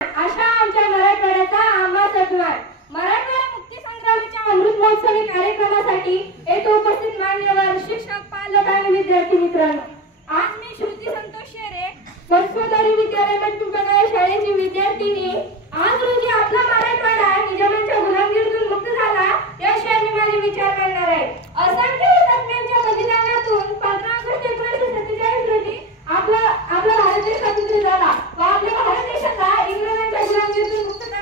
अशा आमच्या मराठवाड्याचा आम्हास अभिमान. मराठवाडा मुक्ती संग्रामाच्या अमृत महोत्सवी कार्यक्रमासाठी येथे उपस्थित मान्यवर शिक्षक, पालक आणि विद्यार्थी मित्रांनो, आज मी श्रुती संतोष शेरे, वसुधारी विद्यालय मटकुंपणा शाळेची विद्यार्थिनी, आज रोजी आपला मराठवाडा निजामांच्या गुलामगिरीतून मुक्त झाला याविषयी मी माझे विचार करणार आहे. असंख्य हुतात्म्यांच्या बलिदानातून 15 ऑगस्ट 1947 रोजी आपला भारत देश स्वतंत्र झाला व आपल्या भारत देशाला इंग्रजांच्या गुलामगिरीतून मुक्तता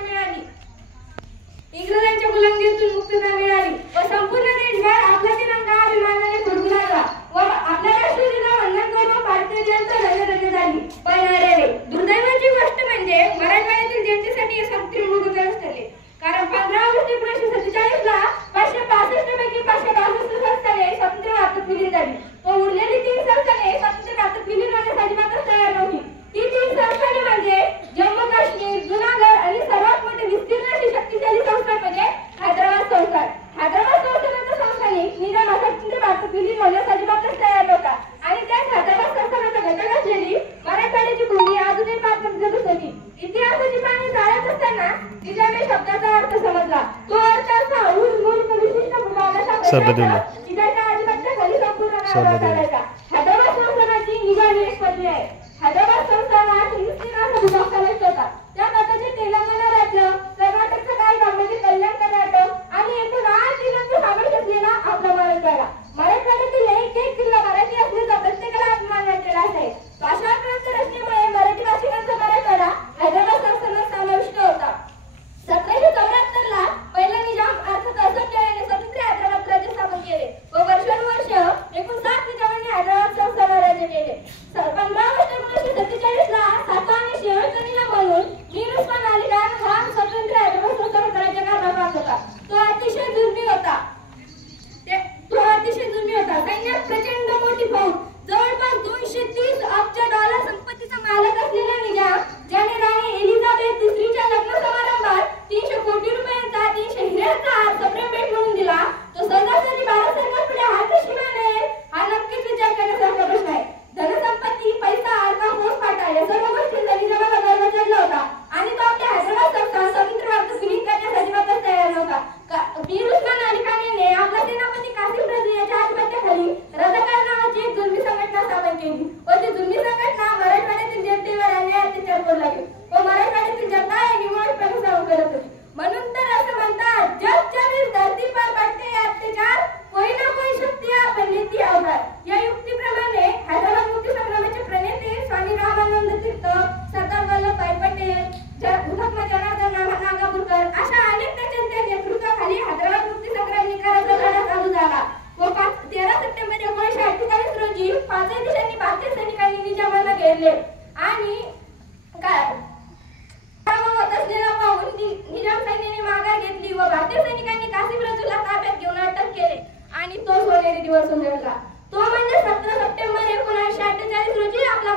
मिळाली व संपूर्ण देशभर आपला तिरंगा अभिमानाने फडफडाला व आपल्या राष्ट्रध्वजाला वंदन करून भारतीय जनता धन्य झाली. पण अरे दुर्दैवाची गोष्ट म्हणजे मराठवाड्यातील जनतेसाठी स्वातंत्र्य मुहूर्त ठरले. कारण 15 ऑगस्ट 1947 ला 562 पैकी 562 संस्थाने स्वतंत्र भारतात विलीन झाली व उरलेली 3 संस्थाने स्वतंत्र भारतात विलीन होण्यास अजिबातच तयार नव्हती. ती 3 संस्थाने म्हणजे जम्मू काश्मीर, जुनागड आणि सर्वात मोठी विस्तीर्ण अशी शक्तिशाली संस्थान म्हणजे हैदराबाद संस्थान. हैदराबाद संस्थानाचा संस्थानिक निजाम स्वतंत्र भारतात विलीन होण्यास अजिबातच तयार नव्हता आणि त्याच हैदराबाद संस्थानाचा घटक असलेली मराठवाड्याची भूमी अजूनही पात्रजगत होती. इतिहासाची पाने चालत असताना निजाम या शब्दाचा अर्थ समजला. तो अर्थ असा मूल विशिष्ट भूभागाचा तिच्या आधिपत्याखाली संपूर्ण चालायचा. हैदराबाद संस्थानाची निजामी एक पदवी आहे. हैदराबाद संस्थानात विस्तीर्ण भूभाग समाविष्ट होता. त्या भागाचे तेलंगणा राज्य, कर्नाटकचा काही भाग म्हणजे कल्याण कर्नाटक आणि एकूण 8 जिल्ह्यांचा समावेश असलेला आपला मराठवाडा. मराठवाड्यातील एक जिल्हा मराठी असण्याचा प्रत्येकाला अभिमान वाटलेला आहे. भाषाक्रांत रचनेमुळे मराठी भाषिकांचा मराठवाडा हैदराबाद संस्थानात समाविष्ट होता. 1774 ला पहिला निजाम अर्थात असंख्य याने स्वतंत्र हैदराबाद राज्य स्थापन केले व वर्षानुवर्ष एकूण 7 निजामांनी हैदराबाद संस्थानावर राज्य केले. 15 ऑगस्ट 1947 ला 7वा आणि शेवटचा निजाम म्हणून मीर उस्मान अली खान हा स्वतंत्र हैदराबाद संस्थानाचा राज्यकारभार पाहत होता. तो अतिशय दुर्मिळ होता. सैन्यात प्रचंड मोठी फौज, जवळपास 230 अब्ज डॉलर संपत्तीचा मालक असलेला निजाम, ज्याने राणी एलिझाबेथ दुसरीच्या लग्न समारंभात 300 कोटी रुपयांचा 300 हिऱ्याचा हार सप्रेम भेट म्हणून दिला, तो सरासरी भारत सरकारपुढे हार कशी मानेल हा नक्कीच विचार करण्यासारखा प्रश्न आहे. धनसंपत्ती, पैसा, अर्का, फौजफाटा या सर्व गोष्टींचा निजामाला गर्व चढला होता आणि तो आपल्या हैदराबाद संस्थान स्वतंत्र भारतात विलीन करण्यासाठी मात्र तयार नव्हता. मीर उस्मान अली खान यांनी आपला सेनापती कासिम रजवी याच्या आधिपत्याखाली रझाकार नावाची एक जुलमी संघटना स्थापन केली व ती जुलमी संघटना मराठवाड्यातील जनतेवर अन्याय अत्याचार करू लागली व मराठवाड्यातील जनता हे निवडणूक सहन करत होती. म्हणून तर असं म्हणतात, जग चलीस धरती पर बढ़ते अत्याचार, कोई ना कोई शक्ती आपण लेती अवतार. या युक्तीप्रमाणे हैदराबाद मुक्ती संग्रामाचे प्रणेते स्वामी रामानंद तीर्थ, सरदार वल्लभभाई पटेल, हुतात्मा जनार्दन नागापूरकर अशा अनेक नेत्यांच्या नेतृत्वाखाली हैदराबाद मुक्ती संग्राम निकालाचा लढा चालू झाला व 13 सप्टेंबर 1948 रोजी 5 दिवसांनी भारतीय सैनिकांनी निजामाला घेरले आणि होत असलेला पाहून निजाम सैन्याने माघार घेतली व भारतीय सैनिकांनी कासिम रजूला ताब्यात घेऊन अटक केले आणि तो सोनेरी दिवस उजळला. तो म्हणजे 17 सप्टेंबर 1948 रोजी आपला